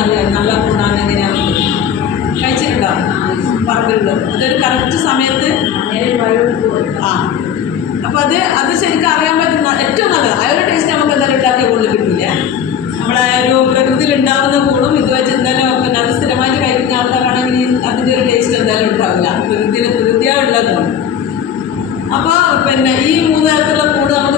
അറിയാം നല്ല കൂടാൻ എങ്ങനെയാണ് കഴിച്ചിട്ടുണ്ടോ? വറുത്തിട്ടുണ്ട് അതൊരു കറക്റ്റ് സമയത്ത് ആ. അപ്പോൾ അത് അത് ശരിക്കും അറിയാൻ പറ്റുന്ന ഏറ്റവും നല്ലത്. ആ ഒരു ടേസ്റ്റ് നമുക്ക് എന്തായാലും ഉണ്ടാക്കിയ കൂടുതൽ കിട്ടില്ല നമ്മളെ ഒരു പ്രകൃതിയിൽ ഉണ്ടാകുന്ന കൂടും. ഇത് വെച്ച് എന്തായാലും പിന്നെ അത് സ്ഥിരമായിട്ട് കഴിക്കുന്ന ആൾക്കാരാണെങ്കിൽ അതിന്റെ ഒരു ടേസ്റ്റ് എന്തായാലും ഉണ്ടാവില്ല. പ്രകൃതിയിൽ പ്രകൃതിയാണ് ഉള്ളതാണ് അപ്പോൾ പിന്നെ ഈ മൂന്ന് തരത്തിലുള്ള കൂട് നമുക്ക്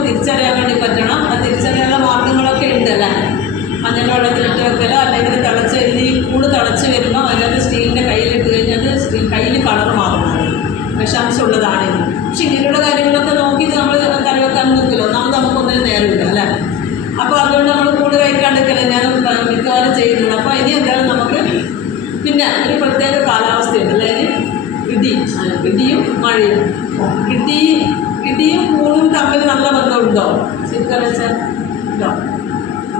ഇടിയും മഴയും. ഇടി ഇടിയും മൂളും തമ്മിൽ നല്ല ബന്ധമുണ്ടോ? ശരിക്കും വെച്ചാൽ ഉണ്ടോ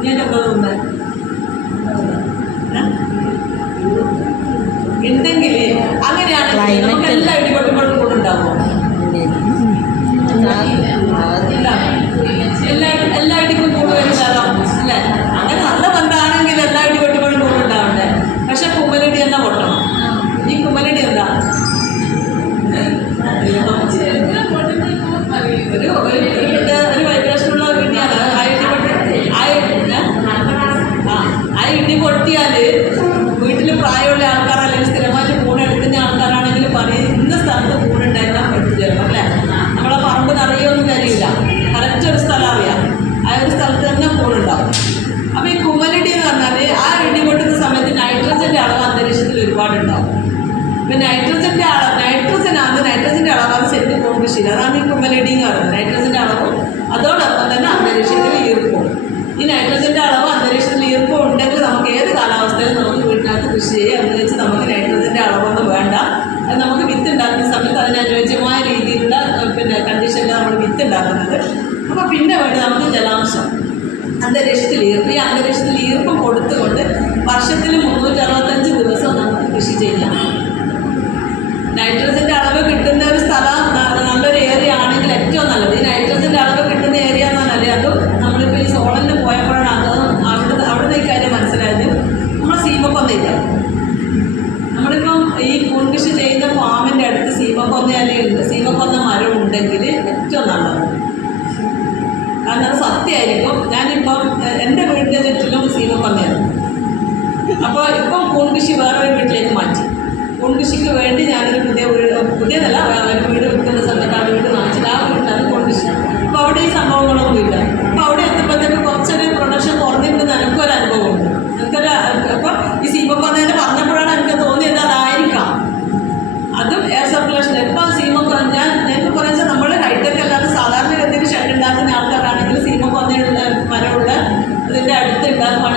ഇനി ബന്ധമുണ്ട്. എന്തെങ്കിലും? അങ്ങനെയാണ് നമുക്ക് എല്ലാ ഇടിപെടും കൃഷി ചെയ്യുക എന്ന് വെച്ച് നമുക്ക് നൈട്രജന്റെ അളവൊന്നും വേണ്ട. നമുക്ക് വിത്ത് ഉണ്ടാക്കുന്ന സമയത്ത് അതിനനുയോജ്യമായ രീതിയിലുള്ള പിന്നെ കണ്ടീഷനിൽ നമ്മൾ വിത്ത് ഉണ്ടാക്കുന്നത് അപ്പോൾ പിന്നെ വേണ്ടത് നമുക്ക് ജലാംശം. അന്തരീക്ഷത്തിൽ ഈർപ്പ്. ഈ അന്തരീക്ഷത്തിൽ ഈർപ്പം കൊടുത്തുകൊണ്ട് വർഷത്തിൽ മുന്നൂറ്ററുപത്തഞ്ച് ദിവസം നമുക്ക് കൃഷി ചെയ്യാം. നൈട്രജൻ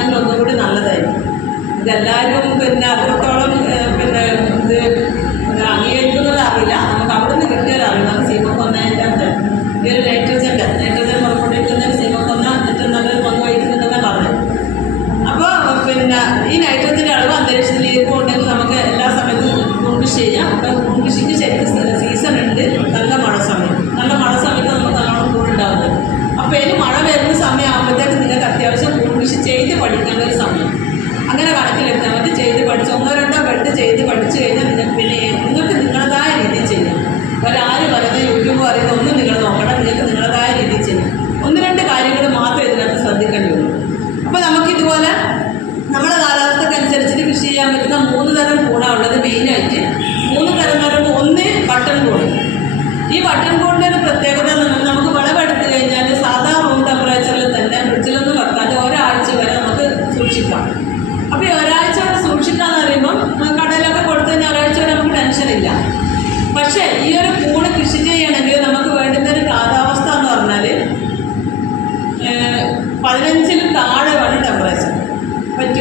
ആണെങ്കിൽ ഒന്നുകൂടി നല്ലതായിരിക്കും. ഇതെല്ലാവരും പിന്നെ അത്രത്തോളം പിന്നെ ചെയ്ത് പഠിച്ചു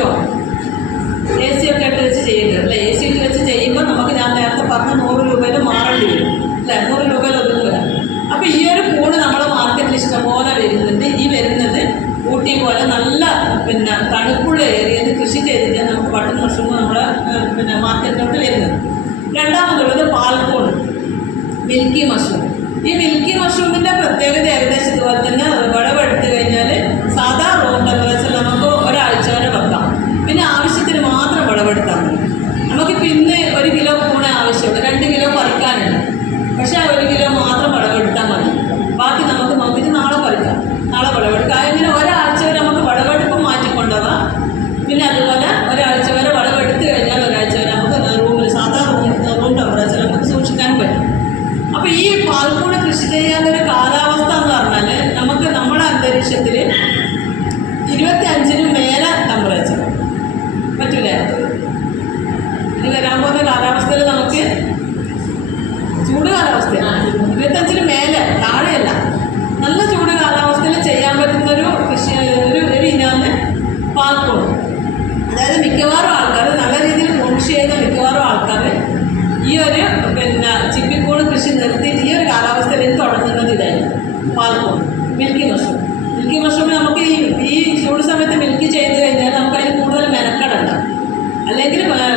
ശീലോ എ സി ഒക്കെ ഇട്ട് വെച്ച് ചെയ്യേണ്ടത് അല്ല? എ സി ഇട്ട് വെച്ച് ചെയ്യുമ്പോൾ നമുക്ക് ഞാൻ നേരത്തെ പറഞ്ഞ നൂറ് രൂപയിൽ മാറേണ്ടി വരും. അല്ലേ? നൂറ് രൂപയിൽ ഒതുങ്ങുക അപ്പം ഈ ഒരു കൂട് നമ്മൾ മാർക്കറ്റിൽ ഇഷ്ടംപോലെ വരുന്നുണ്ട്. ഈ വരുന്നത് ഊട്ടി പോലെ നല്ല പിന്നെ തണുപ്പുള്ള ഏരിയയിൽ കൃഷി ചെയ്തിട്ട് നമുക്ക് ബട്ടൺ മഷ്റൂം നമ്മുടെ പിന്നെ മാർക്കറ്റിലോട്ട് വരുന്നത്. രണ്ടാമതുള്ളത് പാൽക്കോൺ മിൽക്കി മഷ്റൂം ഈ മിൽക്കി മഷ്റൂമിന്റെ പ്രത്യേകത ഏകദേശം ഇതുപോലെ തന്നെ വിളവെടുക്കും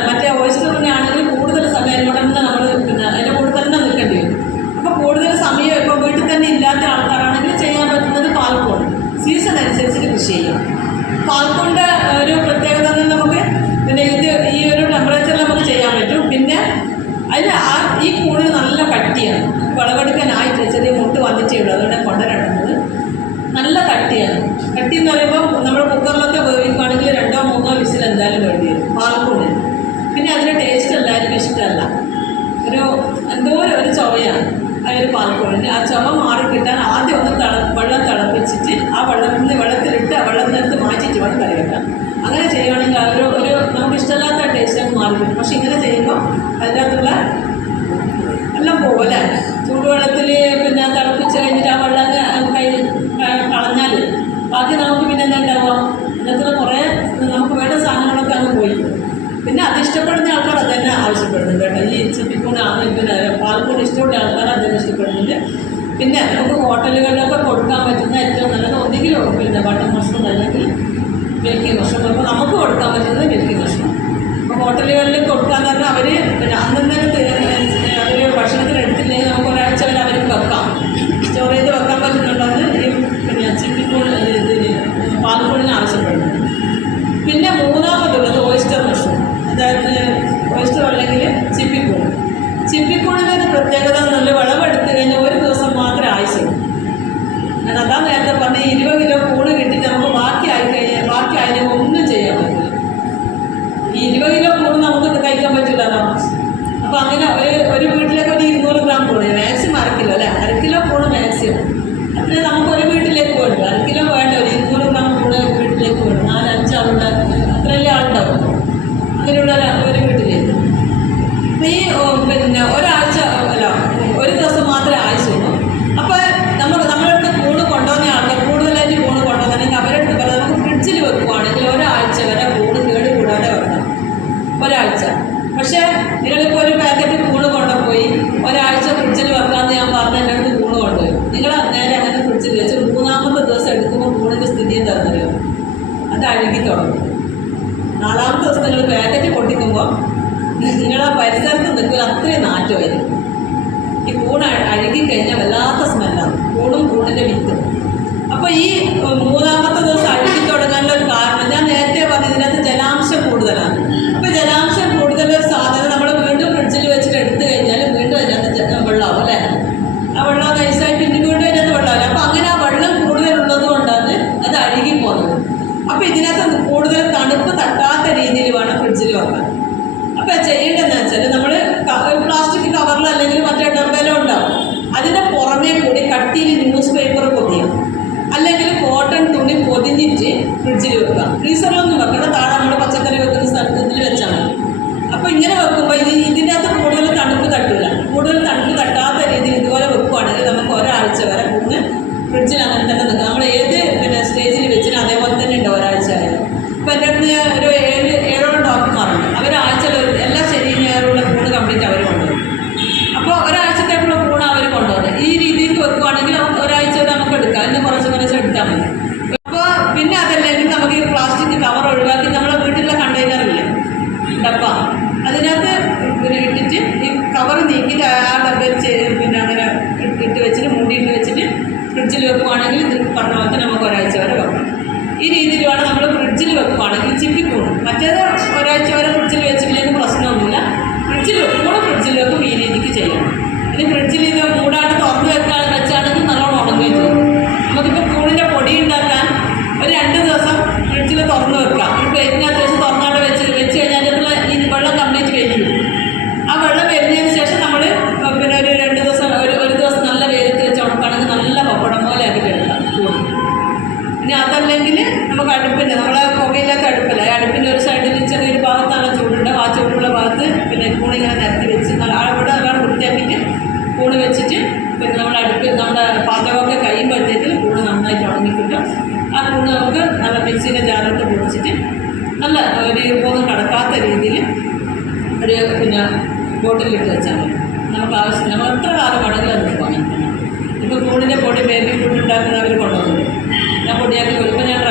മറ്റേ വോയിസ് ടൂറിനാണെങ്കിൽ കൂടുതൽ സമയം തന്നെ നമ്മൾ നിൽക്കുന്നത് അതിന്റെ കൂടെ തന്നെ നിൽക്കേണ്ടി വരും. അപ്പോൾ കൂടുതൽ സമയം ഇപ്പോൾ വീട്ടിൽ തന്നെ ഇല്ലാത്ത ആൾക്കാരാണെങ്കിൽ ചെയ്യാൻ പറ്റുന്നത് പാൽക്കോൺ സീസൺ അനുസരിച്ചിട്ട് കൃഷി ചെയ്യും. ഒരു പ്രത്യേകത നമുക്ക് പിന്നെ ഇത് ഈ ഒരു ടെമ്പറേച്ചറിൽ നമുക്ക് ചെയ്യാൻ പറ്റും. പിന്നെ അതിൽ ആ ഈ കൂടിന് നല്ല കട്ടിയാണ്. വിളവെടുക്കാനായിട്ട് ചെറിയ മുട്ട് വന്നിട്ടേ ഉള്ളൂ. അതുകൊണ്ട് കൊണ്ടുവരേണ്ടത് നല്ല കട്ടിയാണ്. കട്ടി എന്ന് പറയുമ്പോൾ അതിന്റെ ടേസ്റ്റ് എല്ലാവർക്കും ഇഷ്ടമല്ല. ഒരു എന്തോ ഒരു ചുവയാണ് ആ ഒരു പാൽക്കോഴിന് ആ ചുമ മാറി കിട്ടാൻ ആദ്യം ഒന്ന് തള വെള്ളം തിളപ്പിച്ചിട്ട് ആ വെള്ളത്തിൽ വെള്ളത്തിലിട്ട് ആ വെള്ളം നിരത്ത് മാറ്റിയിട്ട് വേണം കറി വെക്കാൻ. അങ്ങനെ ചെയ്യുകയാണെങ്കിൽ അതൊരു ഒരു നമുക്ക് ഇഷ്ടമല്ലാത്ത ടേസ്റ്റ് മാറി കിട്ടും പക്ഷെ ഇങ്ങനെ ചെയ്യുമ്പോൾ അതിനകത്തുള്ള കൂടി ആൾക്കാർ അത് ഇഷ്ടപ്പെടുന്നുണ്ട് പിന്നെ നമുക്ക് ഹോട്ടലുകളിലൊക്കെ കൊടുക്കാൻ പറ്റുന്ന ഏറ്റവും നല്ലത് ഒന്നുകിൽ ഉറപ്പില്ല ബട്ടർ മഷ്റൂം അല്ലെങ്കിൽ മിൽക്കി മഷ്റൂം അപ്പോൾ നമുക്ക് കൊടുക്കാൻ പറ്റുന്നത് മിൽക്കി മഷ്റൂം അപ്പോൾ ഹോട്ടലുകളിൽ കൊടുക്കാൻ പറഞ്ഞാൽ അവർ പിന്നെ അന്നും അത് അഴുകി തുടങ്ങും. നാലാമത്തെ ദിവസം നിങ്ങൾ പാക്കറ്റ് പൊട്ടിക്കുമ്പോൾ നിങ്ങളാ പരിസരത്ത് നിൽക്കുക അത്രയും നാറ്റമായിരുന്നു ഈ കൂൺ അഴുകി കഴിഞ്ഞാൽ വല്ലാത്ത സ്മെല്ലാണ് കൂണും കൂണിന്റെ വിത്തും. അപ്പോൾ ഈ മൂന്നാമത്തെ ദിവസം ഇനി അതല്ലെങ്കിൽ നമുക്ക് അടുപ്പില്ല. നമ്മൾ പുകയില്ലാത്ത അടുപ്പില്ല. അടുപ്പിന്റെ ഒരു സൈഡിൽ ചെറിയൊരു ഭാഗത്താണ് ചൂടുണ്ട്. ആ ചൂടുള്ള ഭാഗത്ത് പിന്നെ കൂണിങ്ങനെ നിരത്തി വെച്ച് അവിടെ നല്ലവണ്ണം വൃത്തിയാക്കിയിട്ട് കൂണ് വെച്ചിട്ട് പിന്നെ നമ്മൾ അടുപ്പ് നമ്മുടെ പാചകമൊക്കെ കഴിയുമ്പോഴത്തേക്ക് കൂണ് നന്നായിട്ട് ഉണങ്ങി കിട്ടും ആ കൂണ് നമുക്ക് നല്ല മിക്സിന്റെ ജാറിട്ട് പൊടിച്ചിട്ട് നല്ല ഒരു ഒന്നും കടക്കാത്ത രീതിയിൽ ഒരു പിന്നെ ബോട്ടിലിട്ട് വെച്ചാൽ മതി. നമുക്ക് ആവശ്യം നമ്മൾ എത്ര കാലം വേണമെങ്കിലും നമുക്ക് വാങ്ങിക്കണം ഇപ്പോൾ കൂണിന്റെ പൊടി ബേബി ഫുഡ് ഉണ്ടാക്കുന്നവർ കൊണ്ടുവന്നു കൊടിയാക്കി വെളുപ്പനാണ്